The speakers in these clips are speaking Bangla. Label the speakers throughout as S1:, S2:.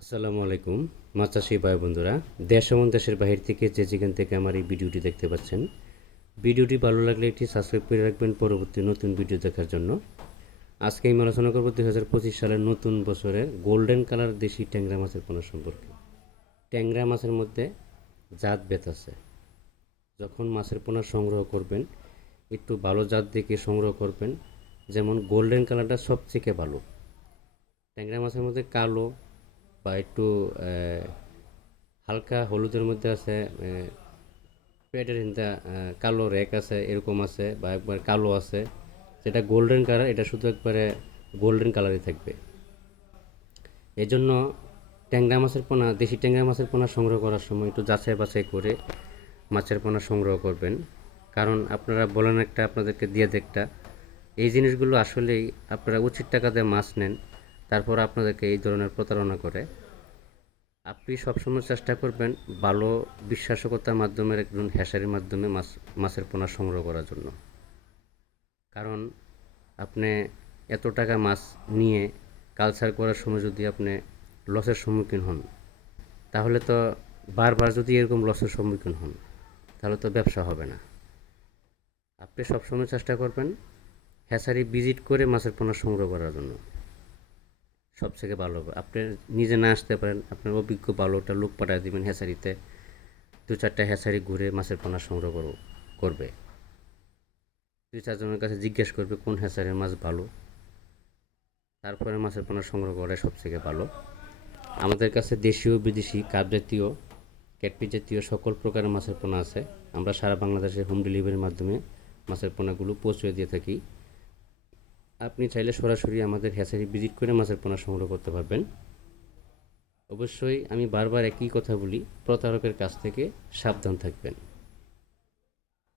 S1: আসসালামু আলাইকুম, মাছ ভাই বন্ধুরা। দেশ এবং দেশের বাহির থেকে যে যেখান থেকে আমার এই ভিডিওটি দেখতে পাচ্ছেন, ভিডিওটি ভালো লাগলে একটি সাবস্ক্রাইব করে রাখবেন পরবর্তী নতুন ভিডিও দেখার জন্য। আজকে আমি আলোচনা করব দুই হাজার পঁচিশ সালের নতুন বছরের গোল্ডেন কালার দেশি ট্যাংরা মাছের পোনা সম্পর্কে। ট্যাংরা মাছের মধ্যে জাত বেত আছে। যখন মাছের পোনা সংগ্রহ করবেন, একটু ভালো জাত দেখে সংগ্রহ করবেন, যেমন গোল্ডেন কালারটা সবথেকে ভালো। ট্যাংরা মাছের মধ্যে কালো বা একটু হালকা হলুদের মধ্যে আছে পেটের হিন্দা কালো রেক আছে, এরকম আছে, বা একবার কালো আছে যেটা গোল্ডেন কালার, এটা শুধু একবারে গোল্ডেন কালারই থাকবে। এই জন্য ট্যাংরা মাছের পোনা, দেশি ট্যাংরা মাছের পোনা সংগ্রহ করার সময় একটু যাচাই বাছাই করে মাছের পোনা সংগ্রহ করবেন। কারণ আপনারা বলেন একটা, আপনাদেরকে দিয়ে একটা। এই জিনিসগুলো আসলেই আপনারা উচিত টাকা দিয়ে মাছ নেন। তারপর আপনাদেরকে এই ধরনের প্রতারণা করে। আপনি সবসময় চেষ্টা করবেন ভালো বিশ্বাসকতার মাধ্যমে একজন হ্যাসারির মাধ্যমে মাছ, মাছের পোনা সংগ্রহ করার জন্য। কারণ আপনি এত টাকা মাছ নিয়ে কালচার করার সময় যদি আপনি লসের সম্মুখীন হন, তাহলে তো বারবার যদি এরকম লসের সম্মুখীন হন, তাহলে তো ব্যবসা হবে না। আপনি সবসময় চেষ্টা করবেন হ্যাসারি ভিজিট করে মাছের পোনা সংগ্রহ করার জন্য। সব থেকে ভালো আপনি নিজে না আসতে পারেন, আপনার অভিজ্ঞ ভালো একটা লোক পাঠিয়ে দেবেন হ্যাচারিতে। দু চারটা হ্যাচারি ঘুরে মাছের পোনা সংগ্রহ করব করবে। দুই চারজনের কাছে জিজ্ঞেস করবে কোন হ্যাচারির মাছ ভালো। তারপরে মাছের পোনা সংগ্রহ করা সব থেকে ভালো। আমাদের কাছে দেশীয়, বিদেশি, কাপ জাতীয় ক্যাটপি জাতীয় সকল প্রকারের মাছের পোনা আছে। আমরা সারা বাংলাদেশে হোম ডেলিভারির মাধ্যমে মাছের পোনাগুলো পৌঁছে দিয়ে থাকি। আপনি চাইলে সরাসরি আমাদের হ্যাচারি ভিজিট করে মাছের পোনা সংগ্রহ করতে পারবেন। অবশ্যই আমি বারবার একই কথা বলি, প্রতারকের কাছ থেকে সাবধান থাকবেন।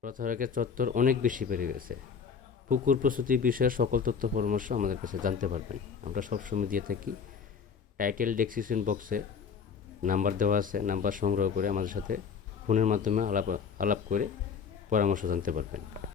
S1: প্রতারকের চত্বর অনেক বেশি বেড়ে গেছে। পুকুর প্রস্তুতির বিষয়ে সকল তথ্য পরামর্শ আমাদের কাছে জানতে পারবেন। আমরা সবসময় দিয়ে থাকি। টাইটেল ডেসক্রিপশন বক্সে নাম্বার দেওয়া আছে, নাম্বার সংগ্রহ করে আমাদের সাথে ফোনের মাধ্যমে আলাপ আলাপ করে পরামর্শ জানতে পারবেন।